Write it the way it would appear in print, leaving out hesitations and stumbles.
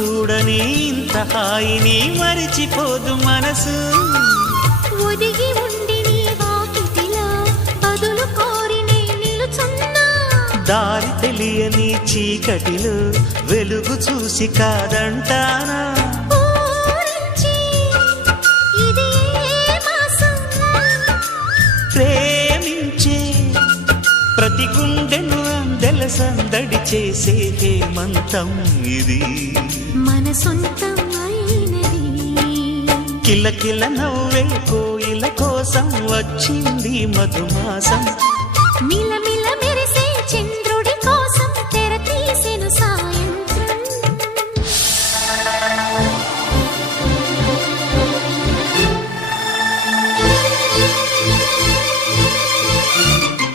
చూడని ఇంత హాయిని మరిచిపోదు మనసు. ఒదిగి ఉండి నీ వాకిటిలో బదులు కోరి నే నిలుచున్నా. దారి తెలియని చీకటిలో వెలుగు చూసి కాదంటానా. ప్రేమించే ప్రతి గుండెను అందెల సందడి చేసే హేమంతం ఇది. మన సొంతం అయినది. కిలకిల నవ్వే కోయిల కోసం వచ్చింది మధుమాసం.